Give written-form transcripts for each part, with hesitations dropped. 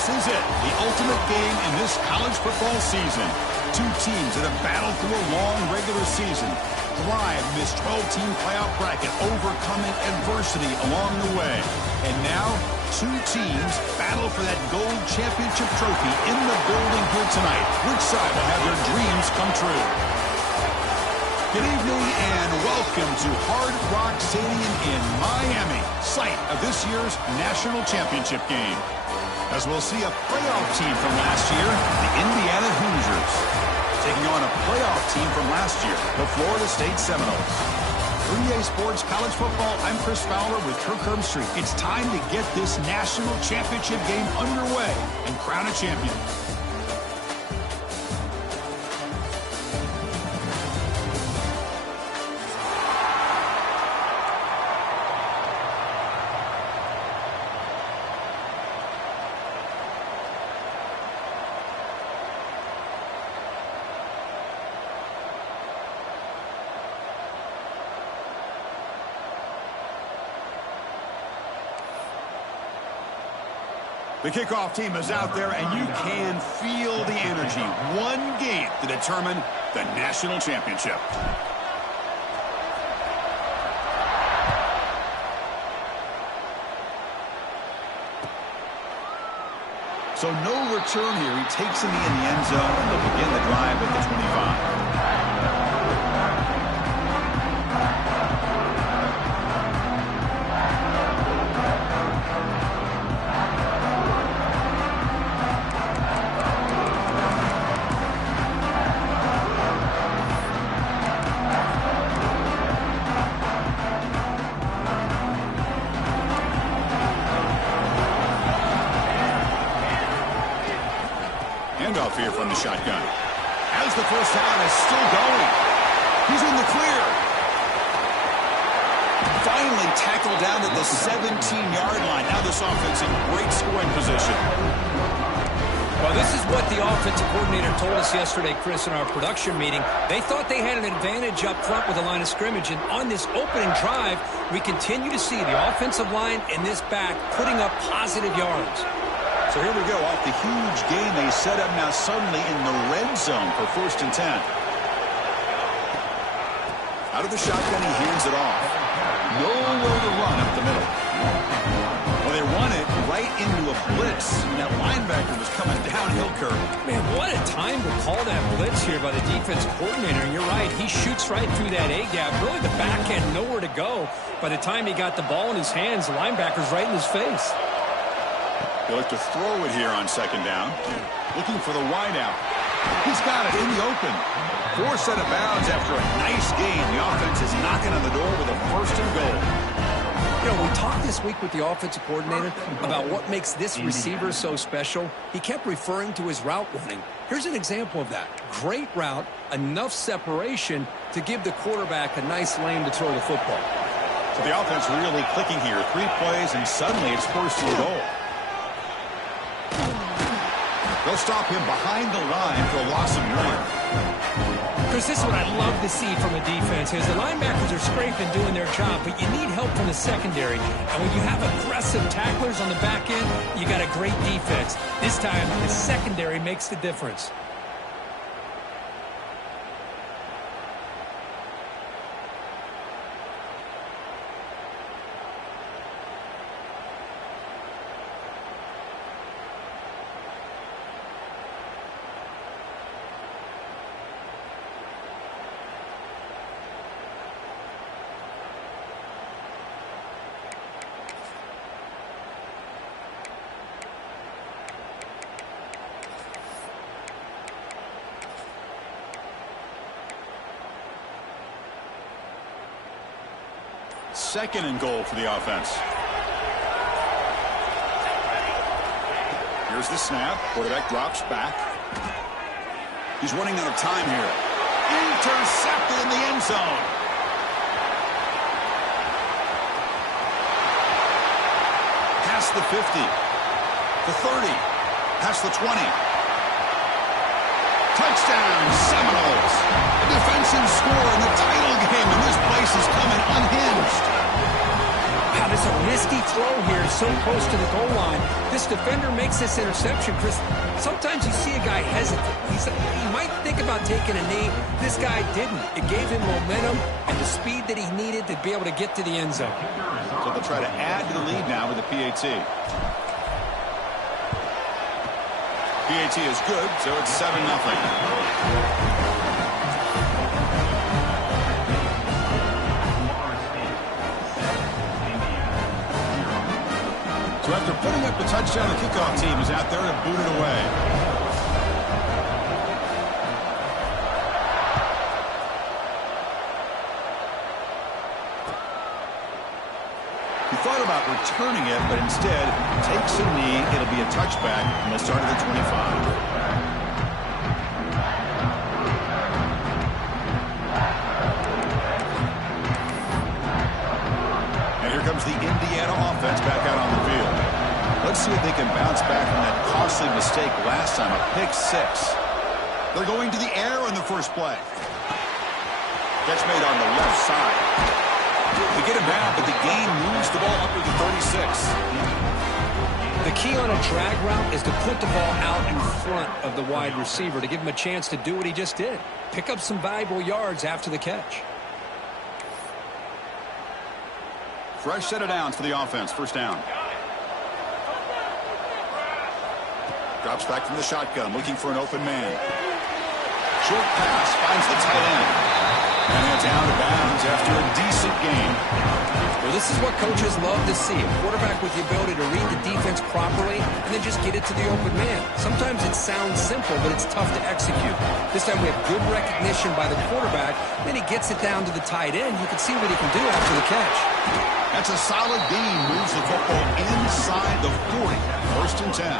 This is it, the ultimate game in this college football season. Two teams that have battled through a long regular season, thrived in this 12-team playoff bracket, overcoming adversity along the way. And now, two teams battle for that gold championship trophy in the building here tonight. Which side will have their dreams come true? Good evening and welcome to Hard Rock Stadium in Miami, site of this year's national championship game. As we'll see a playoff team from last year, the Indiana Hoosiers, taking on a playoff team from last year, the Florida State Seminoles. 3A Sports College Football, I'm Chris Fowler with Kirk Herbstreit. It's time to get this national championship game underway and crown a champion. The kickoff team is out there, and you can feel the energy. One game to determine the national championship. So no return here. He takes it in the end zone, and they'll begin the drive at the 25. Handoff here from the shotgun. As the first down is still going. He's in the clear. Finally tackled down at the 17-yard line. Now this offense in great scoring position. Well, this is what the offensive coordinator told us yesterday, Chris, in our production meeting. They thought they had an advantage up front with the line of scrimmage, and on this opening drive, we continue to see the offensive line and this back putting up positive yards. So here we go, off the huge gain they set up now suddenly in the red zone for 1st and 10. Out of the shotgun, he hands it off. Nowhere to run up the middle. Well, they run it right into a blitz. That linebacker was coming downhill, Kirk. Man, what a time to call that blitz here by the defense coordinator. And you're right, he shoots right through that A-gap. Really, the back had nowhere to go. By the time he got the ball in his hands, the linebacker's right in his face. They look to throw it here on 2nd down. Looking for the wideout. He's got it in the open. 4 set of bounds after a nice game. The offense is knocking on the door with a 1st and goal. You know, we talked this week with the offensive coordinator about what makes this receiver so special. He kept referring to his route running. Here's an example of that. Great route, enough separation to give the quarterback a nice lane to throw the football. So the offense really clicking here. 3 plays, and suddenly it's 1st and goal. They'll stop him behind the line for a loss of 1. Chris, this is what I love to see from a defense is the linebackers are scraping doing their job, but you need help from the secondary. And when you have aggressive tacklers on the back end, you got a great defense. This time, the secondary makes the difference. Second and goal for the offense. Here's the snap. Quarterback drops back. He's running out of time here. Intercepted in the end zone. Past the 50. The 30. Past the 20. Touchdown, Seminoles. A defensive score in the title game, and this place is coming unhinged. Wow, this is a risky throw here so close to the goal line. This defender makes this interception, Chris. Sometimes you see a guy hesitant. He might think about taking a knee. This guy didn't. It gave him momentum and the speed that he needed to be able to get to the end zone. So they'll try to add to the lead now with the PAT. PAT is good, so it's 7-0. So after putting up the touchdown, the kickoff team is out there to boot it away. He thought about returning it, but instead takes a knee. It'll be a touchback, and they'll start at the 25. Comes the Indiana offense back out on the field. Let's see if they can bounce back from that costly mistake last time, a pick six. They're going to the air on the first play. Catch made on the left side. They get him down, but the gain moves the ball up to the 36. The key on a drag route is to put the ball out in front of the wide receiver to give him a chance to do what he just did. Pick up some valuable yards after the catch. Fresh set of downs for the offense. First down. Drops back from the shotgun, looking for an open man. Short pass finds the tight end. And it's out of bounds after a decent game. Well, this is what coaches love to see. A quarterback with the ability to read the defense properly and then just get it to the open man. Sometimes it sounds simple, but it's tough to execute. This time we have good recognition by the quarterback. Then he gets it down to the tight end. You can see what he can do after the catch. That's a solid gain. Moves the football inside the 40. First and 10.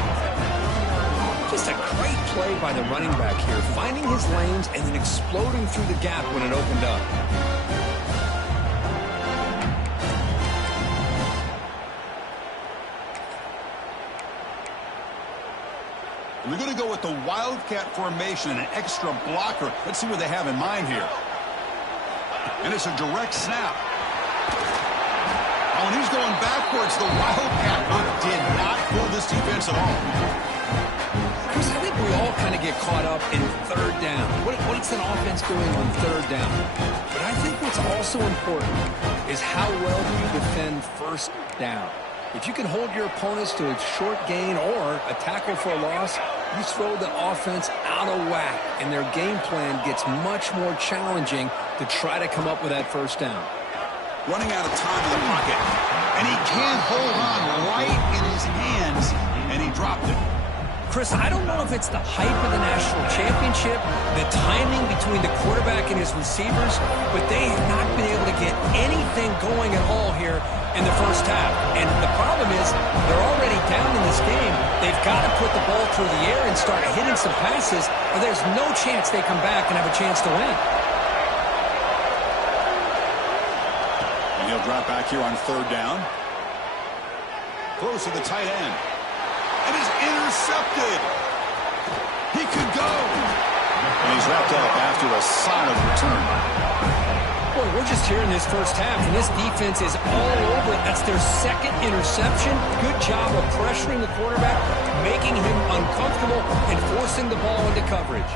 Just a great play by the running back here, finding his lanes and then exploding through the gap when it opened up. We're going to go with the Wildcat formation and an extra blocker. Let's see what they have in mind here. And it's a direct snap. Oh, and he's going backwards. The Wildcat did not fool this defense at all. Chris, I think we all kind of get caught up in third down. What's an offense doing on third down? But I think what's also important is how well you defend first down. If you can hold your opponents to a short gain or a tackle for a loss, you throw the offense out of whack, and their game plan gets much more challenging to try to come up with that first down. Running out of time in the pocket, and he can't hold on right in his hands, and he dropped it. Chris, I don't know if it's the hype of the national championship, the timing between the quarterback and his receivers, but they have not been able to get anything going at all here in the first half. And the problem is they're already down in this game. They've got to put the ball through the air and start hitting some passes, or there's no chance they come back and have a chance to win. And he'll drop back here on third down. Throws to the tight end. And he's intercepted. He could go. And he's wrapped up after a solid return. Boy, we're just here in this first half, and this defense is all over it. That's their second interception. Good job of pressuring the quarterback, making him uncomfortable, and forcing the ball into coverage.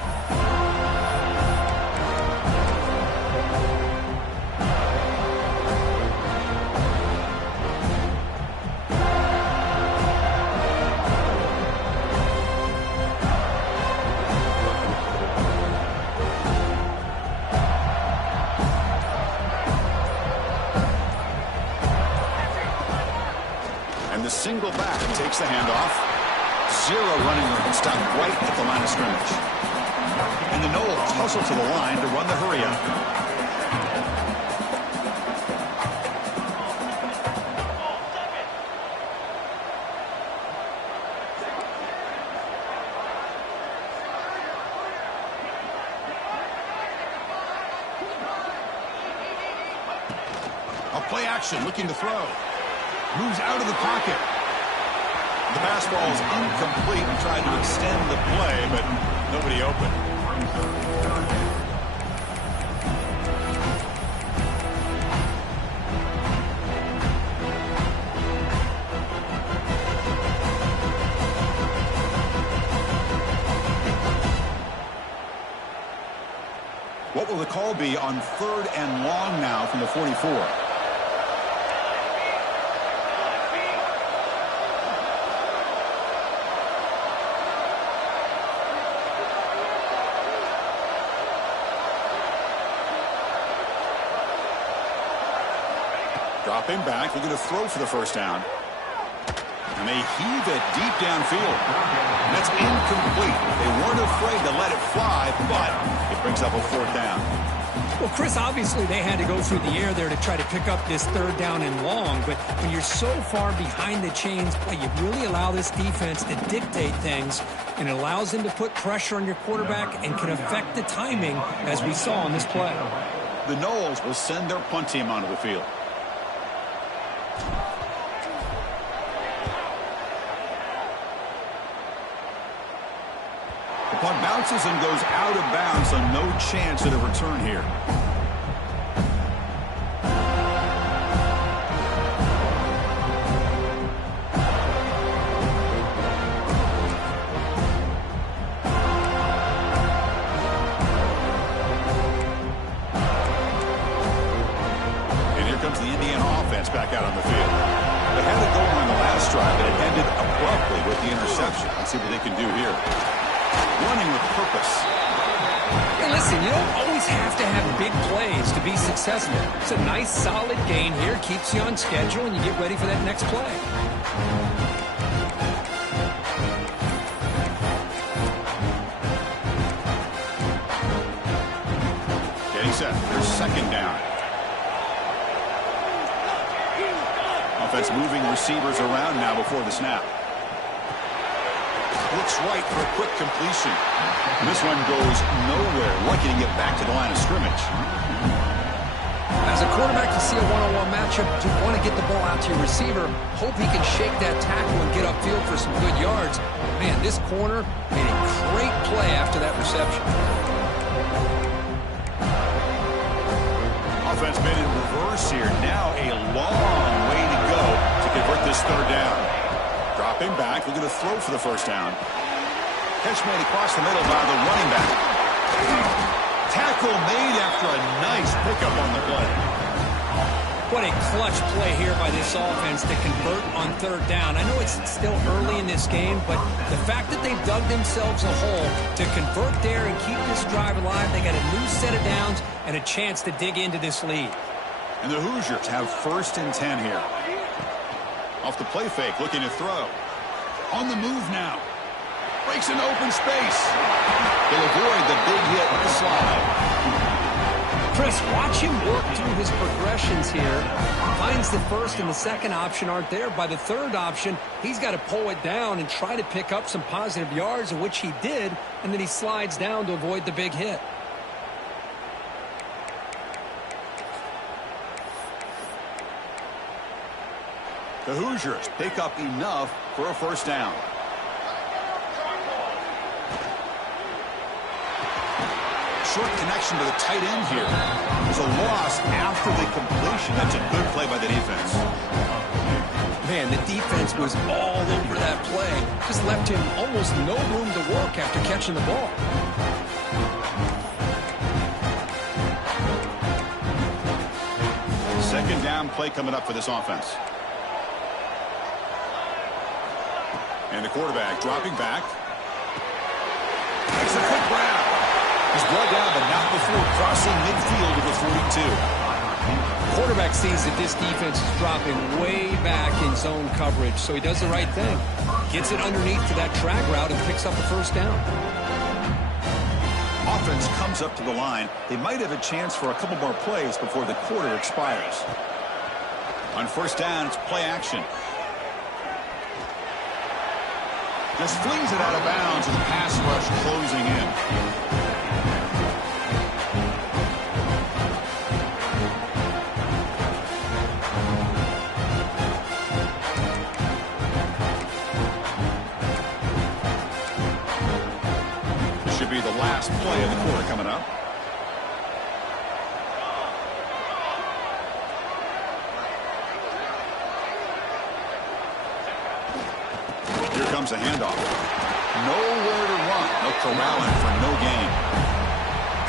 The single back takes the handoff. Zero running room. Stopped right at the line of scrimmage. And the Noles hustle to the line to run the hurry up. A play action, looking to throw. Moves out of the pocket. The pass ball is incomplete. He tried to extend the play, but nobody open. call be on 3rd and long now from the 44? Dropping back, looking to throw for the first down. And they heave it deep downfield. And that's incomplete. They weren't afraid to let it fly, but it brings up a 4th down. Well, Chris, obviously they had to go through the air there to try to pick up this 3rd down and long. But when you're so far behind the chains, you really allow this defense to dictate things. And it allows them to put pressure on your quarterback and can affect the timing, as we saw on this play. The Noles will send their punt team onto the field. The punt bounces and goes out of bounds, so no chance at a return here. And here comes the Indiana offense back out on the field. They had it going on the last drive, but it ended abruptly with the interception. Let's see what they can do here. Running with purpose. Hey, listen, you don't always have to have big plays to be successful. It's a nice, solid gain here. Keeps you on schedule, and you get ready for that next play. Getting set for 2nd down. Offense moving receivers around now before the snap. Looks right for a quick completion. And this one goes nowhere. Lucky to get back to the line of scrimmage. As a quarterback, you see a one-on-one matchup. You want to get the ball out to your receiver. Hope he can shake that tackle and get upfield for some good yards. Man, this corner made a great play after that reception. Offense been in reverse here. Now a long way to go to convert this 3rd down. Dropping back, looking to throw for the first down. Catch made across the middle by the running back. Tackle made after a nice pickup on the play. What a clutch play here by this offense to convert on 3rd down. I know it's still early in this game, but the fact that they've dug themselves a hole to convert there and keep this drive alive, they got a new set of downs and a chance to dig into this lead. And the Hoosiers have 1st and 10 here. Off the play fake, looking to throw. On the move now. Breaks an open space. They'll avoid the big hit with the slide. Chris, watch him work through his progressions here. Finds the 1st and the 2nd option aren't there. By the 3rd option, he's got to pull it down and try to pick up some positive yards, which he did, and then he slides down to avoid the big hit. The Hoosiers pick up enough for a 1st down. Short connection to the tight end here. There's a loss after the completion. That's a good play by the defense. Man, the defense was all over that play. Just left him almost no room to work after catching the ball. Second down play coming up for this offense. And the quarterback dropping back. Makes a quick grab. He's brought down, but not before crossing midfield of the 42. Quarterback sees that this defense is dropping way back in zone coverage, so he does the right thing. Gets it underneath to that drag route and picks up the 1st down. Offense comes up to the line. They might have a chance for a couple more plays before the quarter expires. On 1st down, it's play action. Just flings it out of bounds with the pass rush closing in. This should be the last play of the quarter coming up. Here comes a handoff. Nowhere to run. No corralling for no gain.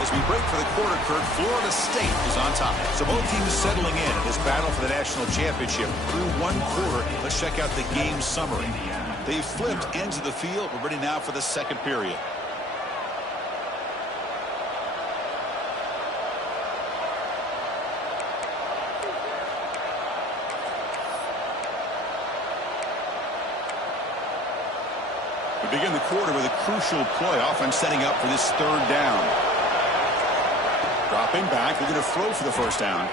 As we break for the quarter, Kurt, Florida State is on top. So both teams settling in this battle for the national championship through one quarter. Let's check out the game summary. They've flipped ends of the field. We're ready now for the second period. We begin the quarter with a crucial play. Offense setting up for this third down. Dropping back, they're going to throw for the first down.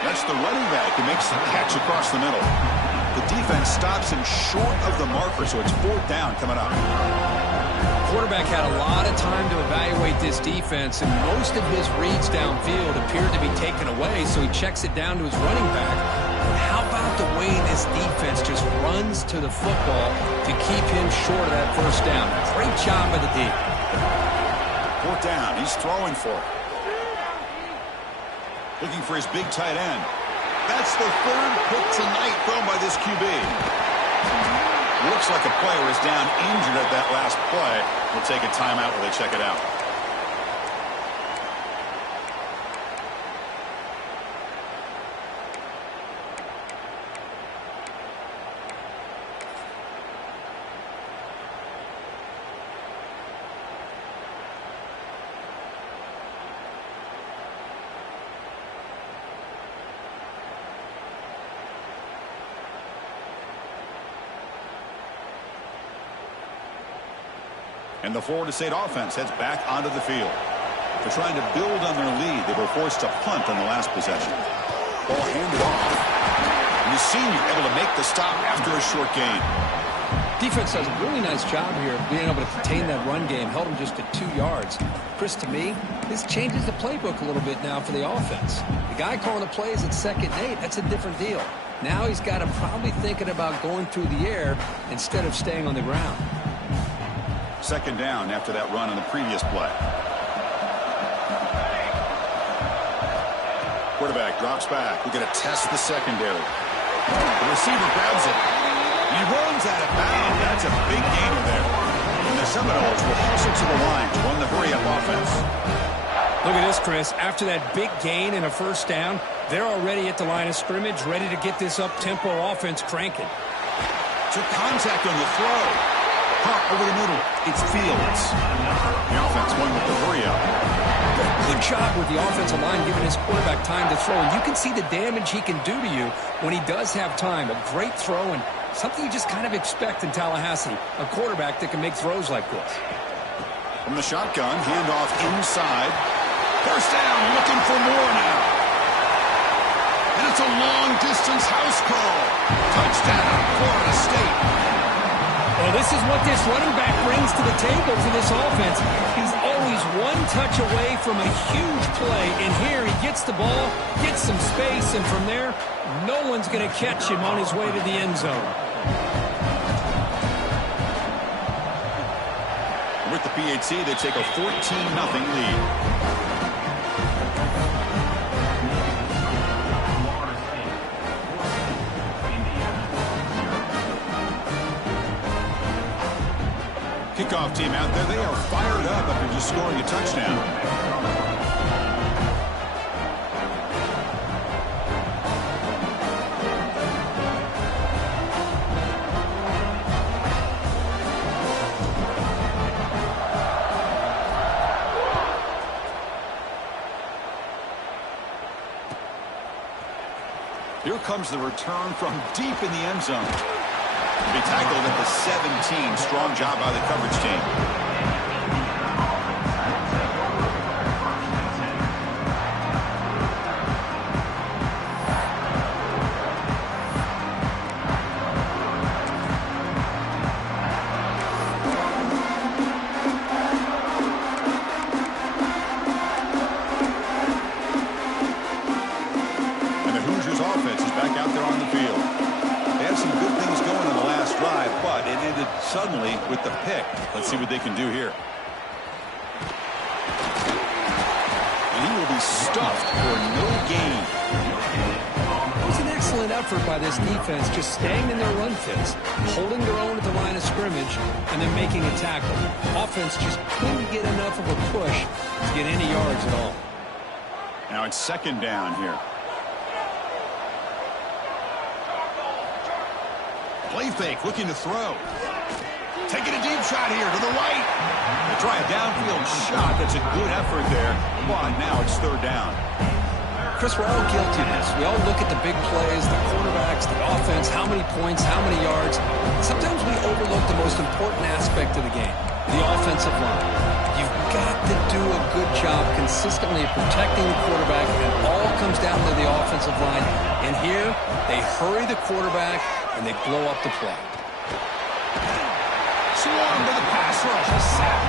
That's the running back who makes the catch across the middle. The defense stops him short of the marker, so it's fourth down coming up. Quarterback had a lot of time to evaluate this defense, and most of his reads downfield appeared to be taken away, so he checks it down to his running back. But how about the way this defense just runs to the football to keep him short of that first down? Great job by the D. Fourth down, he's throwing for it. Looking for his big tight end. That's the third pick tonight thrown by this QB. Looks like a player is down injured at that last play. We'll take a timeout while they check it out. And the Florida State offense heads back onto the field. They're trying to build on their lead. They were forced to punt on the last possession. Ball handed off. And the senior able to make the stop after a short gain. Defense does a really nice job here of being able to contain that run game. Held him just to 2 yards. Chris, to me, this changes the playbook a little bit now for the offense. The guy calling the plays at 2nd and 8, that's a different deal. Now he's got him probably thinking about going through the air instead of staying on the ground. Second down after that run on the previous play. Quarterback drops back. We're going to test the secondary. The receiver grabs it. He runs out of bounds. That's a big gainer there. And the Seminoles will hustle to the line to run the hurry-up offense. Look at this, Chris. After that big gain and a first down, they're already at the line of scrimmage, ready to get this up-tempo offense cranking. Took contact on the throw. Caught over the middle. It's Fields. The offense won with the hurry-up. Good job with the offensive line giving his quarterback time to throw. And you can see the damage he can do to you when he does have time. A great throw and something you just kind of expect in Tallahassee. A quarterback that can make throws like this. From the shotgun, handoff inside. First down, looking for more now. And it's a long-distance house call. Touchdown, Florida State. Well, this is what this running back brings to the table for this offense. He's always one touch away from a huge play, and here he gets the ball, gets some space, and from there, no one's going to catch him on his way to the end zone. With the PHC, they take a 14-0 lead. Kickoff team out there, they are fired up after just scoring a touchdown. Here comes the return from deep in the end zone. He tackled at the 17. Strong job by the coverage team. And the Hoosiers offense is back out there on the field. They had some good things going on the last drive, but it ended suddenly with the pick. Let's see what they can do here. And he will be stuffed for no gain. It was an excellent excellent effort by this defense, just staying in their run fits, holding their own at the line of scrimmage, and then making a tackle. Offense just couldn't get enough of a push to get any yards at all. Now it's second down here. Play fake, looking to throw. Taking a deep shot here to the right. They try a downfield shot. That's a good effort there. But now it's third down. Chris, we're all guilty of this. We all look at the big plays, the quarterbacks, the offense, how many points, how many yards. Sometimes we overlook the most important aspect of the game, the offensive line. You've got to do a good job consistently protecting the quarterback, and it all comes down to the offensive line. And here, they hurry the quarterback, and they blow up the play. Swarm to the pass rush, a sack.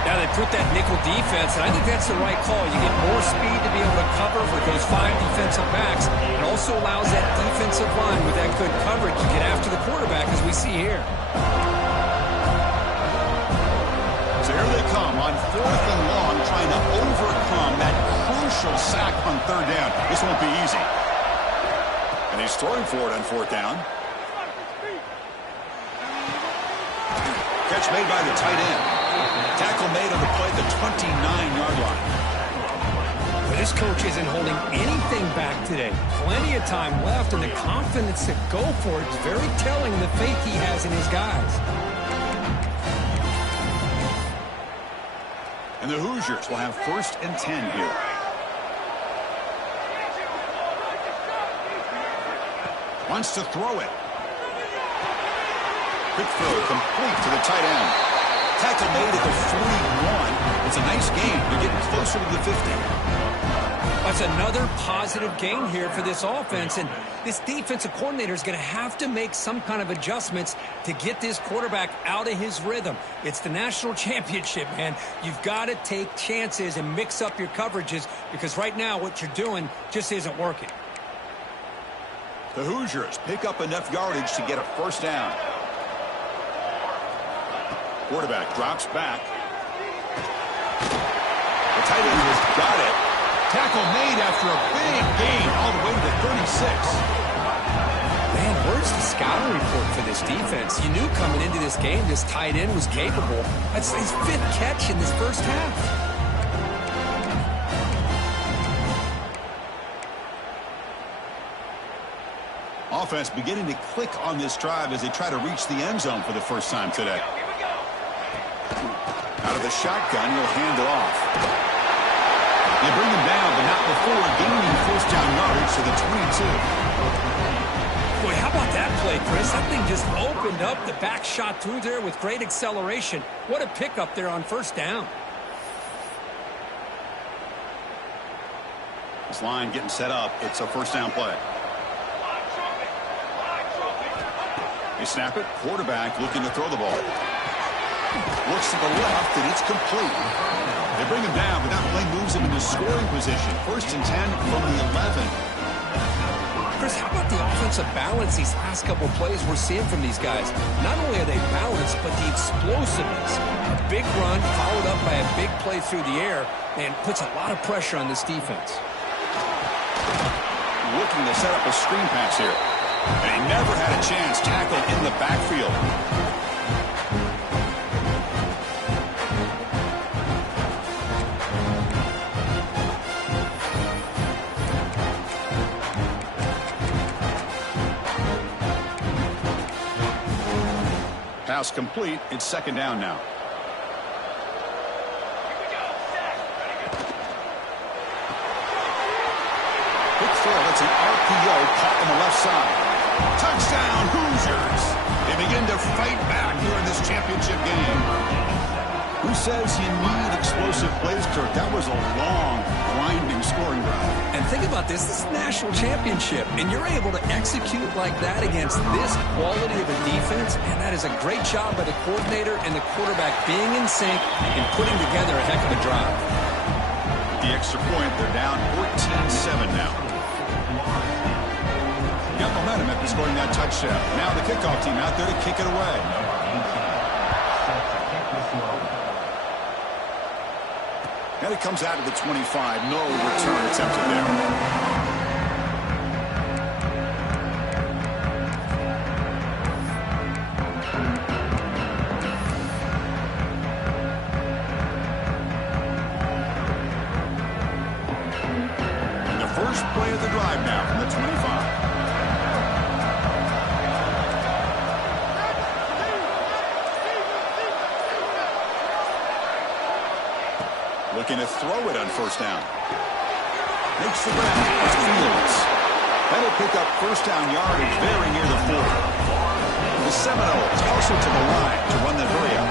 Now they put that nickel defense, and I think that's the right call. You get more speed to be able to cover for those 5 defensive backs. It also allows that defensive line with that good coverage to get after the quarterback, as we see here. So here they come on 4th and long, trying to overcome that crucial sack on third down. This won't be easy. And he's throwing for it on 4th down. Catch made by the tight end. Tackle made on the play at the 29-yard line. But this coach isn't holding anything back today. Plenty of time left, and the confidence to go for it is very telling, the faith he has in his guys. And the Hoosiers will have 1st and 10 here. Wants to throw it. Quick throw, complete to the tight end. Tackle made at the 41. It's a nice gain. They're getting closer to the 50. That's another positive gain here for this offense, and this defensive coordinator is going to have to make some kind of adjustments to get this quarterback out of his rhythm. It's the national championship, man. You've got to take chances and mix up your coverages, because right now what you're doing just isn't working. The Hoosiers pick up enough yardage to get a 1st down. Quarterback drops back. The tight end has got it. Tackle made after a big gain all the way to the 36. Man, where's the scouting report for this defense? You knew coming into this game this tight end was capable. That's his 5th catch in this first half. Offense beginning to click on this drive as they try to reach the end zone for the first time today. Out of the shotgun, he'll hand it off. They bring him down, but not before gaining 1st down yardage to the 22. Boy, how about that play, Chris? That thing just opened up. The back shot through there with great acceleration. What a pickup there on 1st down. This line getting set up. It's a 1st down play. They snap it. Quarterback looking to throw the ball. Looks to the left, and it's complete. They bring him down, but that play moves him into scoring position. 1st and 10 from the 11. Chris, how about the offensive balance these last couple plays we're seeing from these guys? Not only are they balanced, but the explosiveness. A big run followed up by a big play through the air, and puts a lot of pressure on this defense. Looking to set up a screen pass here. And he never had a chance. Tackled in the backfield. Pass complete. It's 2nd down now. Quick throw. That's an RPO caught on the left side. Touchdown, Hoosiers. They begin to fight back here in this championship game. Who says you need explosive plays, Kirk? That was a long, grinding scoring drive. And think about this. This is a national championship, and you're able to execute like that against this quality of a defense, and that is a great job by the coordinator and the quarterback being in sync and putting together a heck of a drive. The extra point, they're down 14-7 now. Got momentum after scoring that touchdown. Now the kickoff team out there to kick it away. And it comes out of the 25. No return attempted there. Looking to throw it on first down. Makes the grab. Fields. That'll pick up first down yardage very near the 40. The Seminoles hustle to the line to run the hurry up.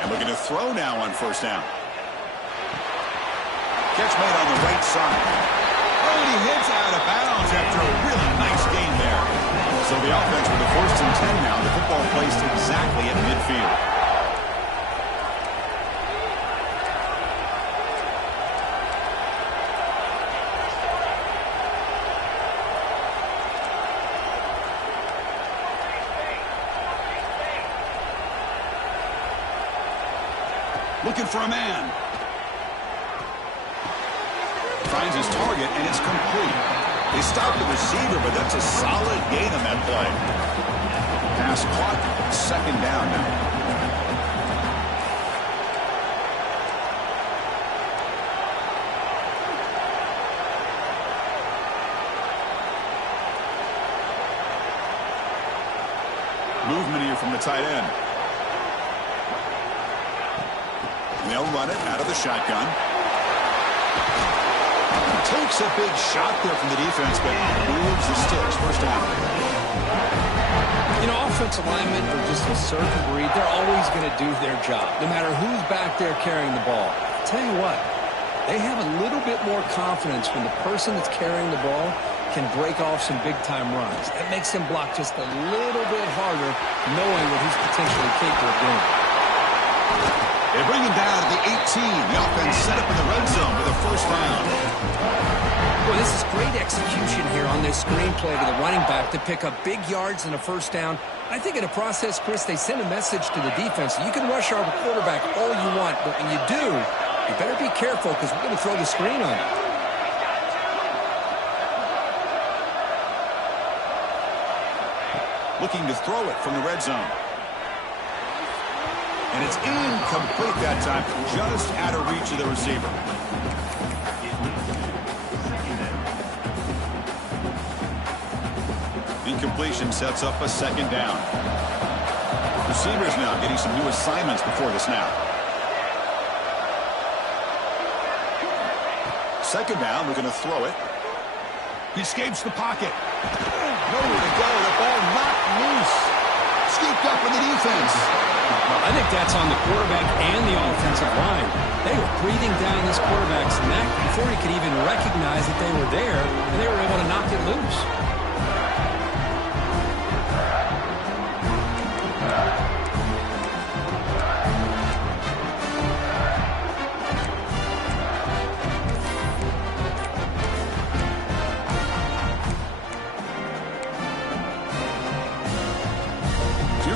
And looking to throw now on first down. Catch made on the right side. Oh, and he hits out of bounds after a really nice gain there. So the offense with the 1st and 10 now. The football placed exactly at midfield. Looking for a man. Finds his target, and it's complete. They stopped the receiver, but that's a solid gain on that play. Pass caught. 2nd down now. Movement here from the tight end. And they'll run it out of the shotgun. Takes a big shot there from the defense, but moves the sticks. First down. You know, offensive linemen are just a certain breed. They're always going to do their job, no matter who's back there carrying the ball. I'll tell you what, they have a little bit more confidence when the person that's carrying the ball can break off some big-time runs. That makes them block just a little bit harder, knowing what he's potentially capable of doing. They bring him down to the 18. The offense set up in the red zone with a first down. Well, this is great execution here on this screenplay to the running back to pick up big yards and a first down. I think in the process, Chris, they send a message to the defense. You can rush our quarterback all you want, but when you do, you better be careful because we're going to throw the screen on you. Looking to throw it from the red zone. And it's incomplete that time, just out of reach of the receiver. Incompletion sets up a 2nd down. Receivers now getting some new assignments before the snap. 2nd down, we're going to throw it. He escapes the pocket. Nowhere to go, the ball knocked loose. Scooped up with the defense. I think that's on the quarterback and the offensive line. They were breathing down this quarterback's neck before he could even recognize that they were there, and they were able to knock it loose.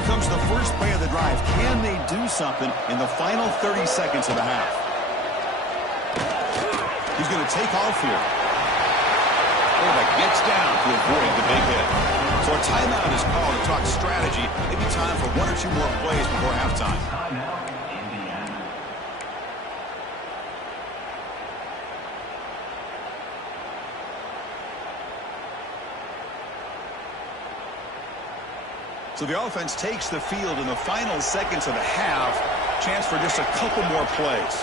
Comes the first play of the drive. Can they do something in the final 30 seconds of the half? He's going to take off here. Quarterback gets down to avoid the big hit. So a timeout is called to talk strategy. Maybe time for 1 or 2 more plays before halftime. So the offense takes the field in the final seconds of the half. Chance for just a couple more plays.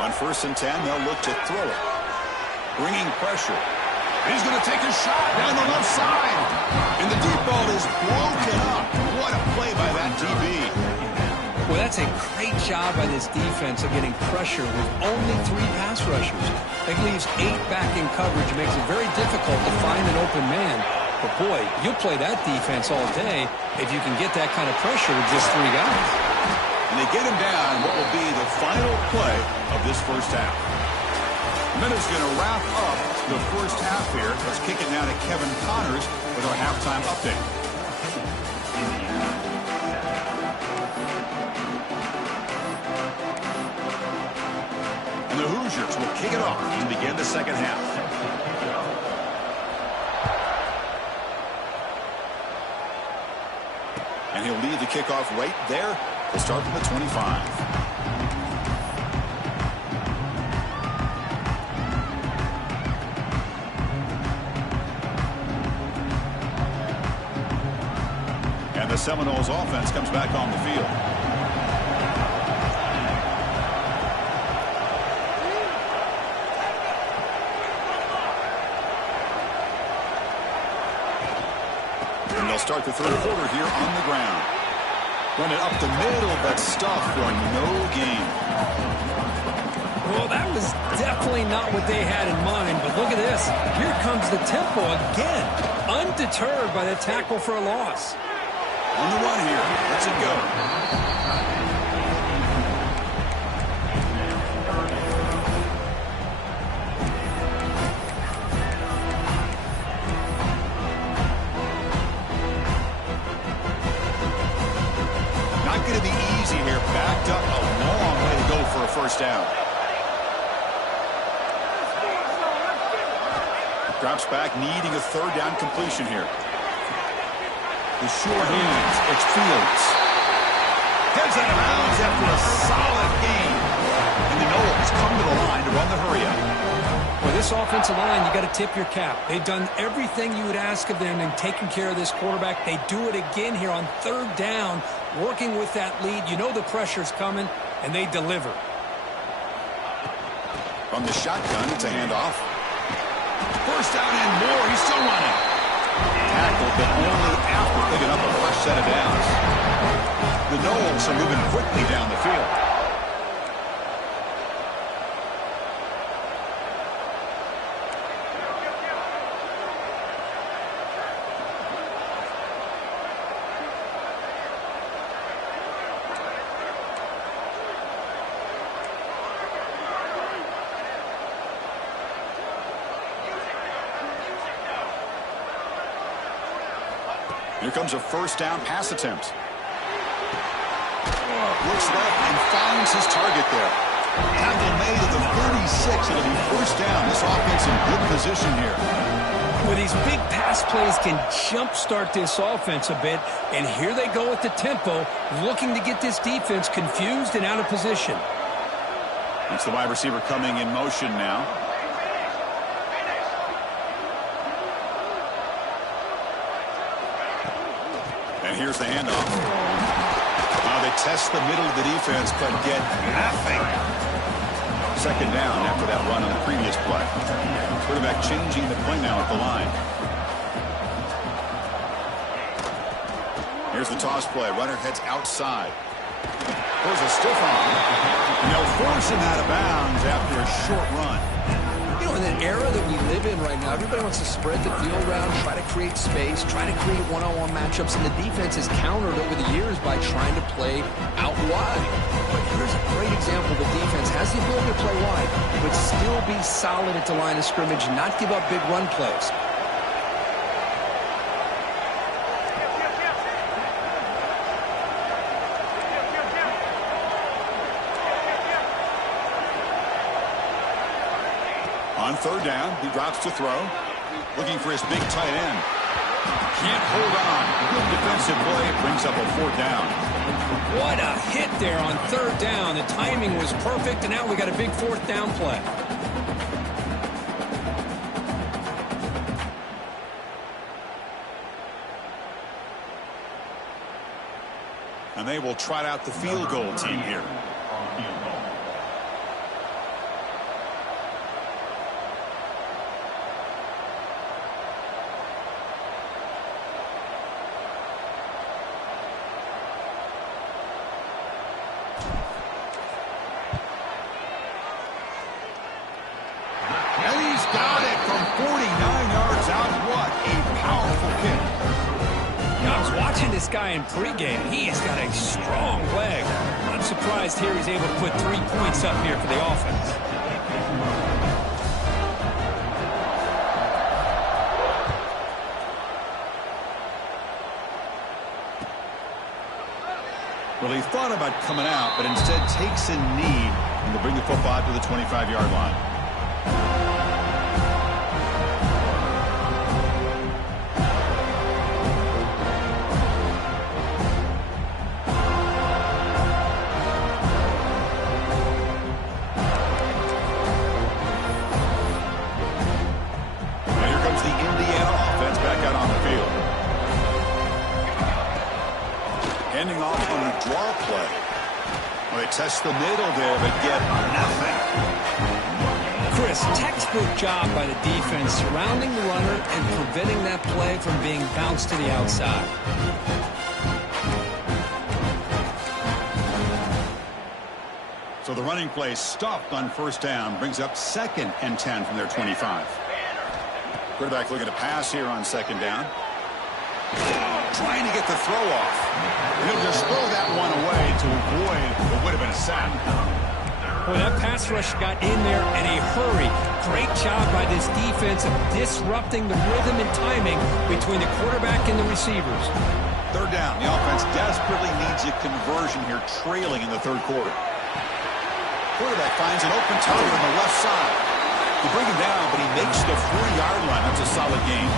On 1st and 10, they'll look to throw it. Bringing pressure. He's going to take a shot down the left side. And the deep ball is broken up. What a play by that DB. Well, that's a great job by this defense of getting pressure with only 3 pass rushers. That leaves 8 back in coverage. It makes it very difficult to find an open man. But, boy, you'll play that defense all day if you can get that kind of pressure with just 3 guys. And they get him down what will be the final play of this first half. Minute's going to wrap up the first half here. Let's kick it now to Kevin Connors with our halftime update. And the Hoosiers will kick it off to begin the second half. And he'll lead the kickoff right there. They'll start from the 25. the Seminoles offense comes back on the field. And they'll start the third quarter here on the ground. Run it up the middle, but stuffed for no gain. Well, that was definitely not what they had in mind, but look at this. Here comes the tempo again, undeterred by the tackle for a loss. On the run here. Let's it go. Not going to be easy here. Backed up a long way to go for a first down. Drops back, needing a third down completion here. The short hands, it's Fields. Heads out of bounds after a solid gain. And the Noles come to the line to run the hurry-up. Well, this offensive line, you got to tip your cap. They've done everything you would ask of them in taking care of this quarterback. They do it again here on third down, working with that lead. You know the pressure's coming, and they deliver. From the shotgun, it's a handoff. First down and more. He's still running. Tackled, but only after picking up a fresh set of downs. The Noles are moving quickly down the field. Here comes a first down pass attempt. Looks left and finds his target there. Tackle made at the 36. It'll be first down. This offense in good position here. Well, these big pass plays can jumpstart this offense a bit, and here they go with the tempo, looking to get this defense confused and out of position. It's the wide receiver coming in motion now. And here's the handoff. Now they test the middle of the defense, but get nothing. Second down after that run on the previous play. Quarterback changing the play now at the line. Here's the toss play. Runner heads outside. There's a stiff arm. And they'll force him out of bounds after a short run. You know, in an era that we live in right now, everybody wants to spread the field around, try to create space, try to create one-on-one matchups, and the defense has countered over the years by trying to play out wide. But here's a great example. The defense has the ability to play wide, but still be solid at the line of scrimmage, not give up big run plays. On third down, he drops to throw. Looking for his big tight end. Can't hold on. Good defensive play. Brings up a fourth down. What a hit there on third down. The timing was perfect, and now we got a big fourth down play. And they will trot out the field goal team here. Got it from 49 yards out. What a powerful kick. I was watching this guy in pregame. He has got a strong leg. I'm surprised here he's able to put 3 points up here for the offense. Well, he thought about coming out, but instead takes a knee and to bring the football out to the 25-yard line. Handing off on the draw play. Well, they test the middle there, but get nothing. Chris, textbook job by the defense surrounding the runner and preventing that play from being bounced to the outside. So the running play stopped on first down, brings up 2nd and 10 from their 25. Quarterback looking to pass here on 2nd down. Trying to get the throw off. And he'll just throw that one away to avoid what would have been a sack. Boy, that pass rush got in there in a hurry. Great job by this defense of disrupting the rhythm and timing between the quarterback and the receivers. 3rd down. The offense desperately needs a conversion here, trailing in the 3rd quarter. Quarterback finds an open target on the left side. They bring him down, but he makes the 40-yard line. That's a solid game.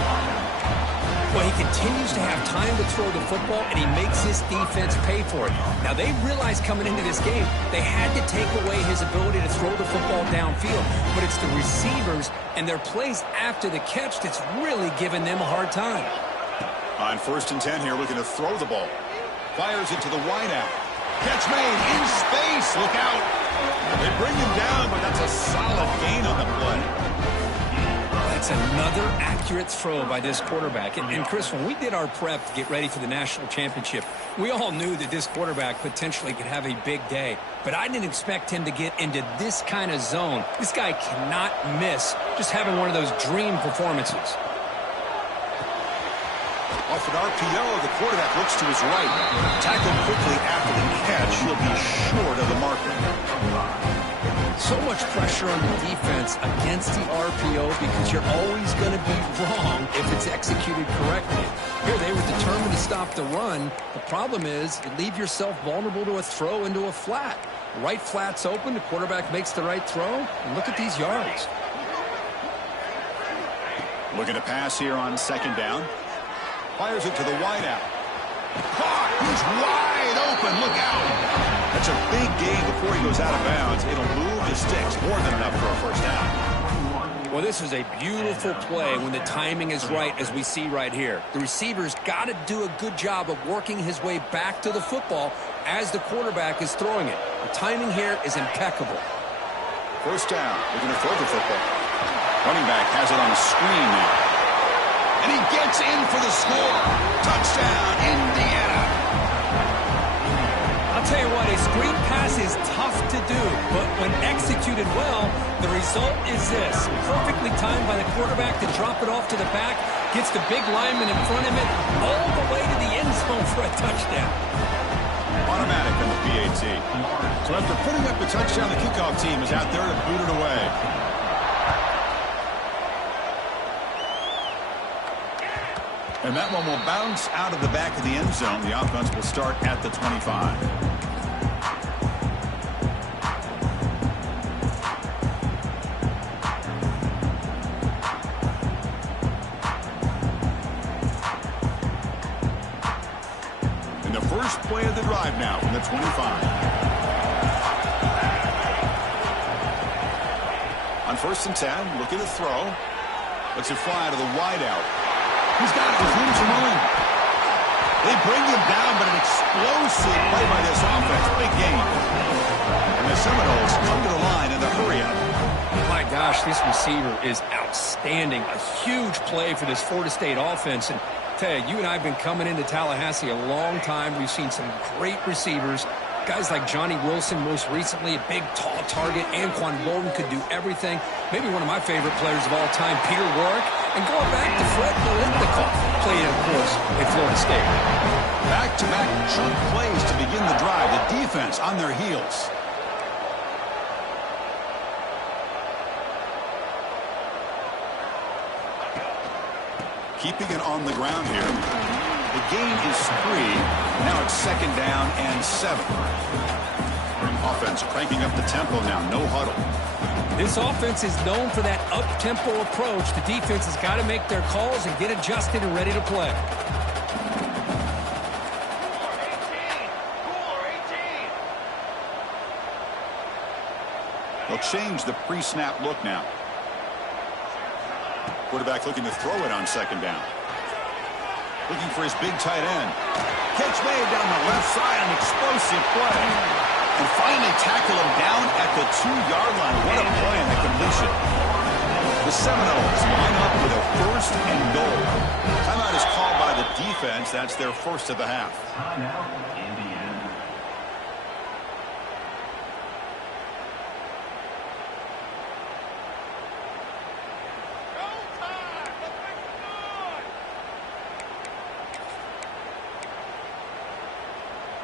Well, he continues to have time to throw the football, and he makes his defense pay for it. Now, they realized coming into this game they had to take away his ability to throw the football downfield, but it's the receivers and their plays after the catch that's really giving them a hard time. On 1st and 10 here, looking to throw the ball. Fires it to the wideout. Catch made in space. Look out. They bring him down, but that's a solid gain on the play. That's another accurate throw by this quarterback. And Chris, when we did our prep to get ready for the national championship, we all knew that this quarterback potentially could have a big day. But I didn't expect him to get into this kind of zone. This guy cannot miss just having one of those dream performances. Off an RPO, the quarterback looks to his right. Tackled quickly after the catch. He'll be short of the marker. So much pressure on the defense against the RPO because you're always going to be wrong if it's executed correctly. Here they were determined to stop the run. The problem is you leave yourself vulnerable to a throw into a flat. The right flat's open, the quarterback makes the right throw, and look at these yards. Looking to pass here on 2nd down. Fires it to the wideout. Caught! He's wide open. Look out! That's a big gain before he goes out of bounds. It'll move the sticks more than enough for a 1st down. Well, this is a beautiful play when the timing is right, as we see right here. The receiver's got to do a good job of working his way back to the football as the quarterback is throwing it. The timing here is impeccable. 1st down. They're going to throw the football. Running back has it on a screen now. And he gets in for the score. Touchdown, Indiana. I'll tell you what, a screen pass is tough to do, but when executed well, the result is this. Perfectly timed by the quarterback to drop it off to the back, gets the big lineman in front of it, all the way to the end zone for a touchdown. Automatic on the PAT. So after putting up the touchdown, the kickoff team is out there to boot it away. And that one will bounce out of the back of the end zone. The offense will start at the 25. In the first play of the drive now from the 25. On 1st and 10, looking to throw. Lets it fly to the wideout. He's got it with room to run. They bring him down, but an explosive play by this offense. Big game. And the Seminoles come to the line in the hurry up. My gosh, this receiver is outstanding. A huge play for this Florida State offense. And tell you, you and I have been coming into Tallahassee a long time. We've seen some great receivers. Guys like Johnny Wilson, most recently, a big, tall target. Anquan Bolden could do everything. Maybe one of my favorite players of all time, Peter Warrick. And going back to Fred Biletnikoff, played, of course, at Florida State. Back-to-back chunk plays to begin the drive. The defense on their heels. Keeping it on the ground here. The gain is 3. Now it's 2nd down and 7. Offense cranking up the tempo now. No huddle. This offense is known for that up-tempo approach. The defense has got to make their calls and get adjusted and ready to play. They'll change the pre-snap look now. Quarterback looking to throw it on 2nd down. Looking for his big tight end. Catch made down the left side, an explosive play. And finally tackle him down at the 2-yard line. What a play on the completion. The Seminoles line up with a 1st and goal. Timeout is called by the defense. That's their first of the half.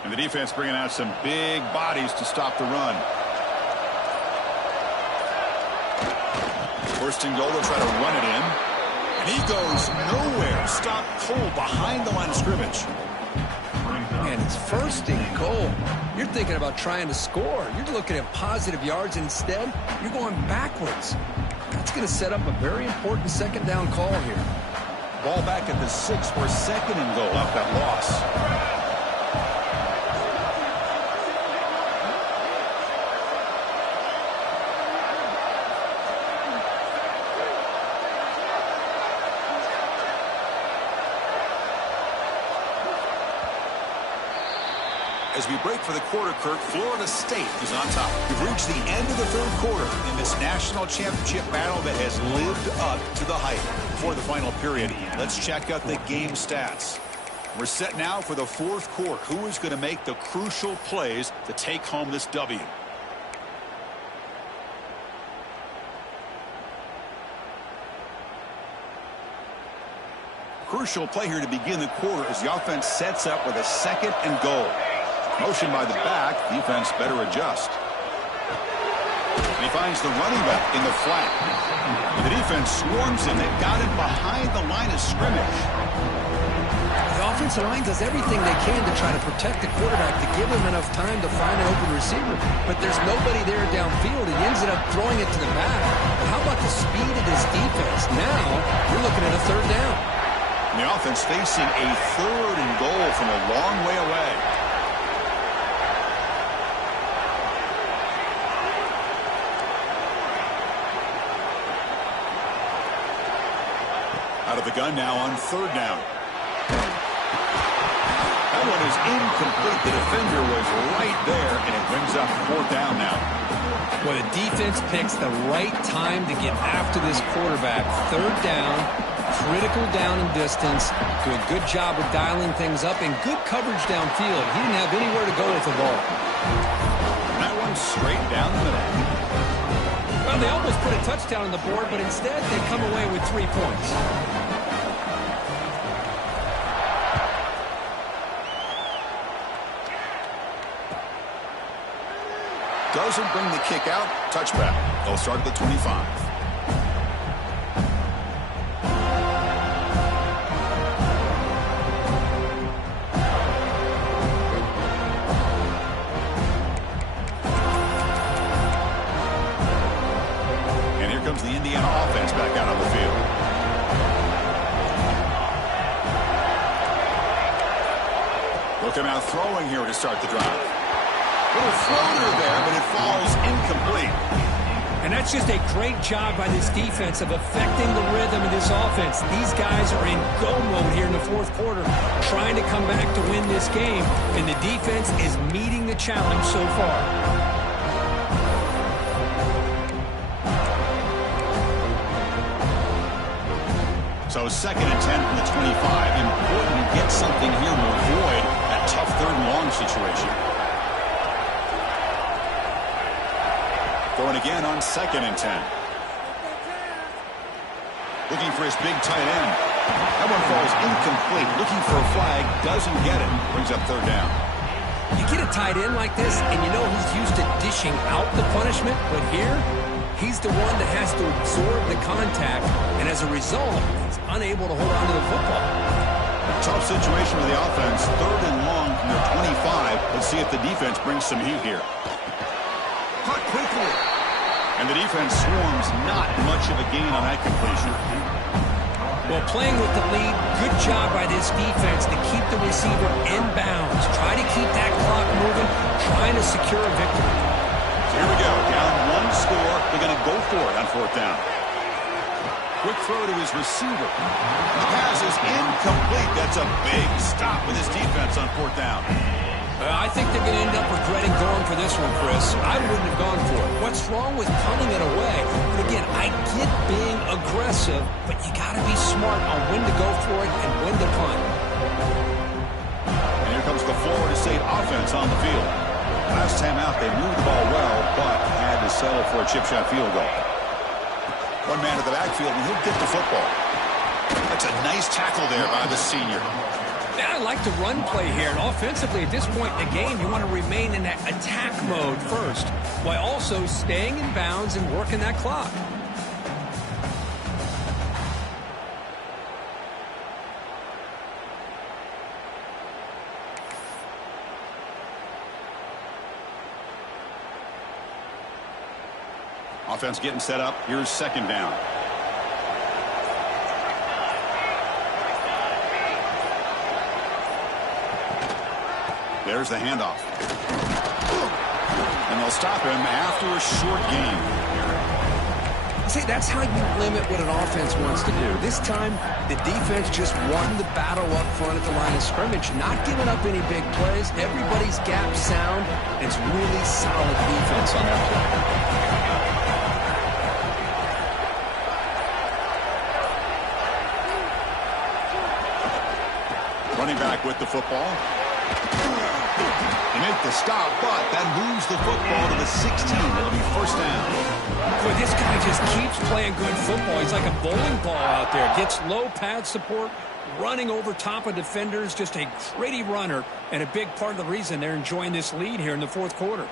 And the defense bringing out some big bodies to stop the run. 1st and goal, they'll try to run it in. And he goes nowhere. Stopped cold behind the line of scrimmage. Man, it's 1st and goal. You're thinking about trying to score. You're looking at positive yards. Instead, you're going backwards. That's going to set up a very important 2nd down call here. Ball back at the 6 for 2nd and goal off that loss. As we break for the quarter, Kirk, Florida State is on top. We've reached the end of the 3rd quarter in this national championship battle that has lived up to the hype. Before the final period, let's check out the game stats. We're set now for the 4th quarter. Who is going to make the crucial plays to take home this W? Crucial play here to begin the quarter as the offense sets up with a 2nd and goal. Motion by the back. Defense better adjust. And he finds the running back in the flat. The defense swarms him. They've got him behind the line of scrimmage. The offensive line does everything they can to try to protect the quarterback, to give him enough time to find an open receiver. But there's nobody there downfield. He ends up throwing it to the back. But how about the speed of this defense? Now you're looking at a 3rd down. And the offense facing a 3rd and goal from a long way away. Out of the gun now on 3rd down. That one is incomplete. The defender was right there, and it brings up 4th down now. Well, the defense picks the right time to get after this quarterback. 3rd down, critical down and distance. Do a good job of dialing things up, and good coverage downfield. He didn't have anywhere to go with the ball. And that one straight down the middle. Well, they almost put a touchdown on the board, but instead they come away with 3 points. Doesn't bring the kick out. Touchback. They'll start at the 25. And here comes the Indiana offense back out on the field. Looking out throwing here to start the drive. Little floater there, but it falls incomplete. And that's just a great job by this defense of affecting the rhythm of this offense. These guys are in go mode here in the 4th quarter, trying to come back to win this game. And the defense is meeting the challenge so far. So 2nd and 10 from the 25. Important to get something here to avoid that tough 3rd and long situation. Going again on 2nd and 10. Looking for his big tight end. That one falls incomplete. Looking for a flag. Doesn't get it. Brings up 3rd down. You get a tight end like this, and you know he's used to dishing out the punishment. But here, he's the one that has to absorb the contact. And as a result, he's unable to hold on to the football. Tough situation for the offense. 3rd and long from their 25. Let's see if the defense brings some heat here. Caught quickly. And the defense swarms. Not much of a gain on that completion. Well, playing with the lead, good job by this defense to keep the receiver in bounds. Try to keep that clock moving, trying to secure a victory. So here we go. Down 1 score. They're going to go for it on 4th down. Quick throw to his receiver. The pass is incomplete. That's a big stop with his defense on fourth down. I think they're going to end up regretting going for this one, Chris. I wouldn't have gone for it. What's wrong with punting it away? But again, I get being aggressive, but you got to be smart on when to go for it and when to punt. And here comes the Florida State offense on the field. Last time out, they moved the ball well, but had to settle for a chip shot field goal. One man at the backfield, and he'll get the football. That's a nice tackle there by the senior. I like the run play here. And offensively, at this point in the game, you want to remain in that attack mode first, while also staying in bounds and working that clock. Offense getting set up. Here's second down. There's the handoff. And they'll stop him after a short gain. See, that's how you limit what an offense wants to do. This time, the defense just won the battle up front at the line of scrimmage, not giving up any big plays. Everybody's gap sound. It's really solid defense on that play. Running back with the football. They make the stop, but that moves the football to the 16. It'll be first down. Boy, this guy just keeps playing good football. He's like a bowling ball out there. Gets low pad support, running over top of defenders. Just a gritty runner, and a big part of the reason they're enjoying this lead here in the fourth quarter.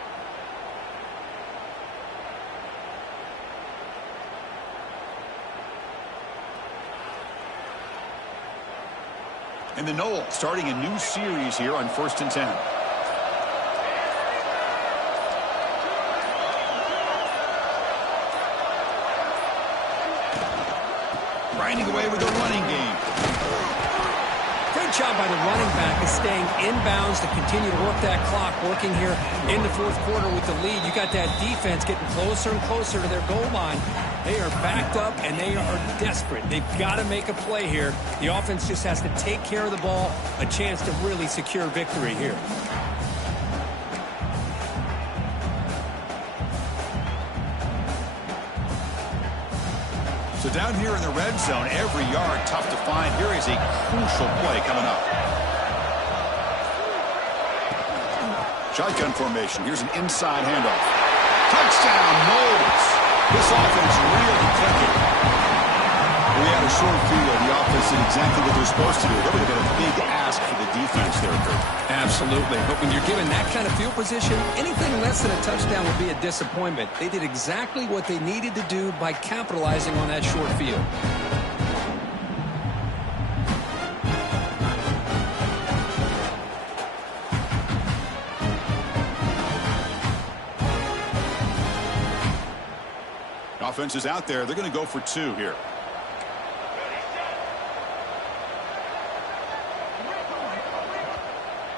And the Noles starting a new series here on 1st and 10. Grinding away with the running game. Great job by the running back of staying inbounds to continue to work that clock, working here in the fourth quarter with the lead. You got that defense getting closer and closer to their goal line. They are backed up, and they are desperate. They've got to make a play here. The offense just has to take care of the ball, a chance to really secure victory here. So down here in the red zone, every yard tough to find. Here is a crucial play coming up. Shotgun formation. Here's an inside handoff. Touchdown, Noles. This offense really clicking. We had a short field. The offense did exactly what they're supposed to do. That would have been a big ask for the defense there, Kurt. Absolutely. But when you're given that kind of field position, anything less than a touchdown would be a disappointment. They did exactly what they needed to do by capitalizing on that short field. Offense is out there. They're going to go for two here.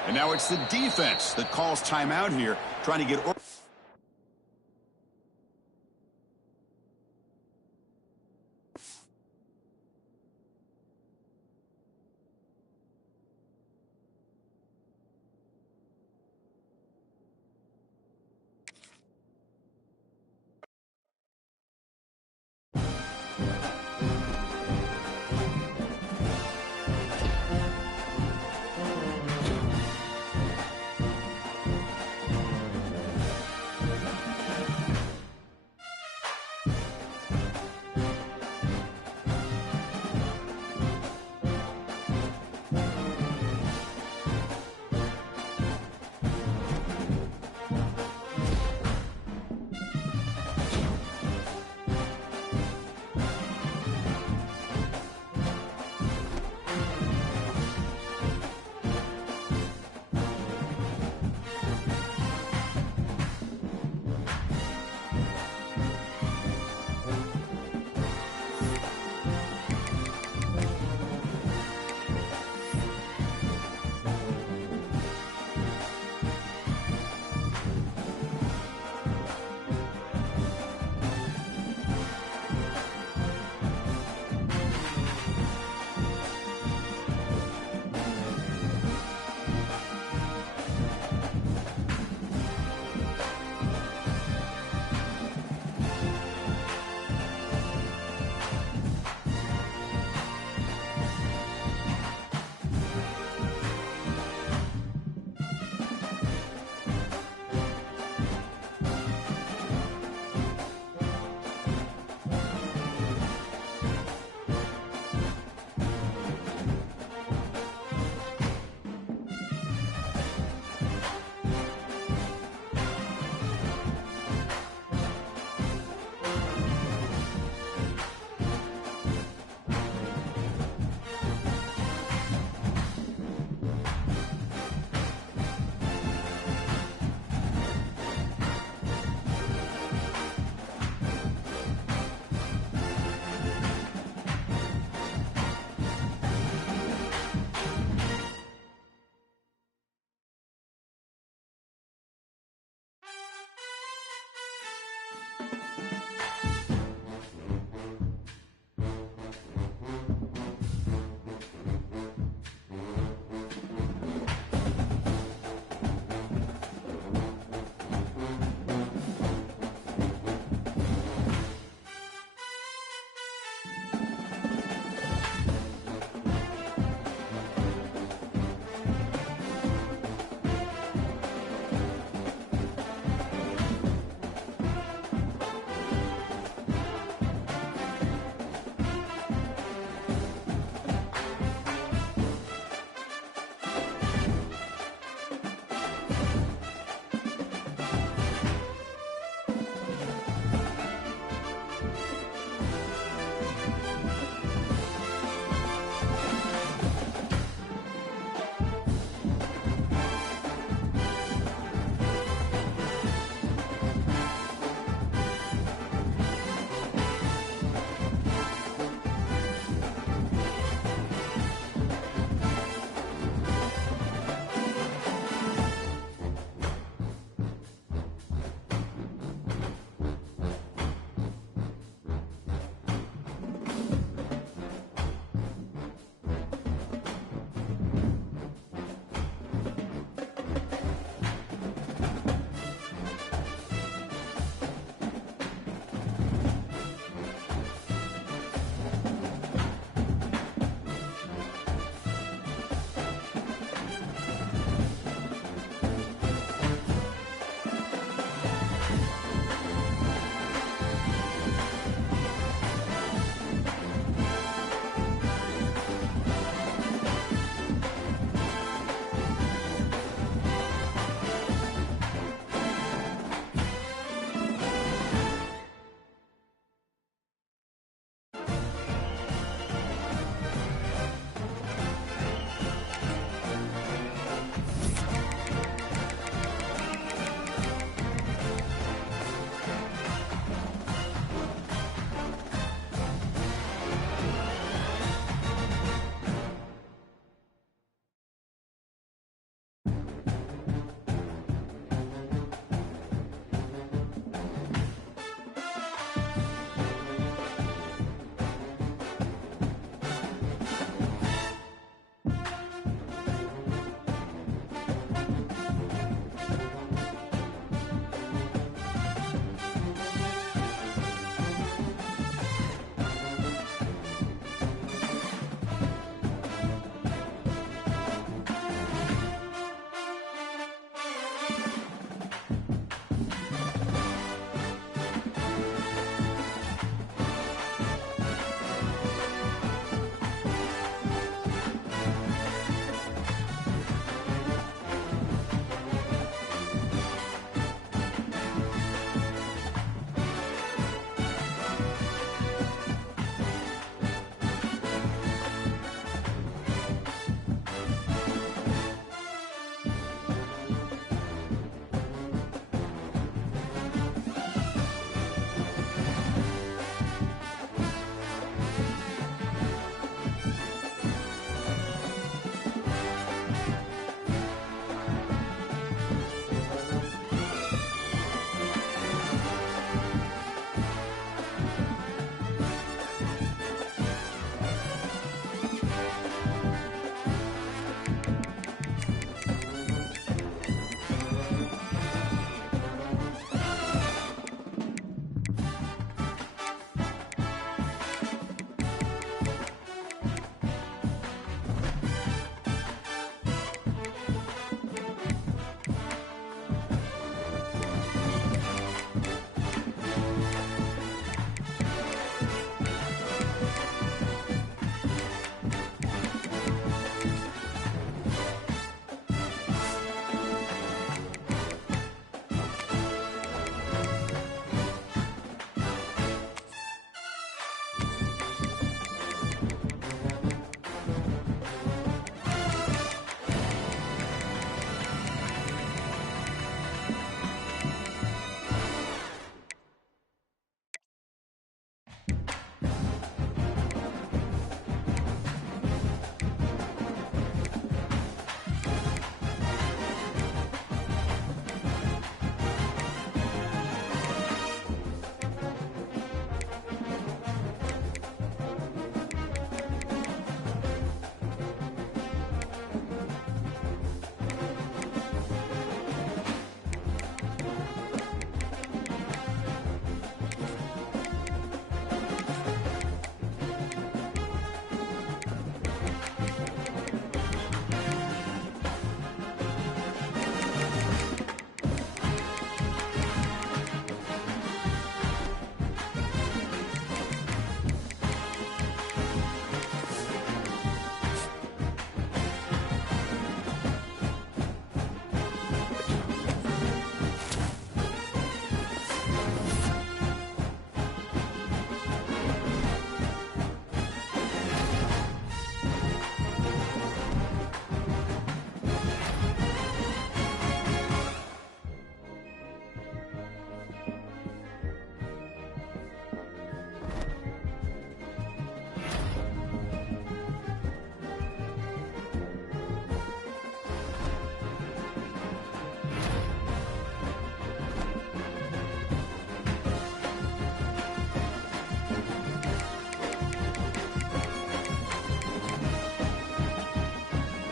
And now it's the defense that calls timeout here, trying to get...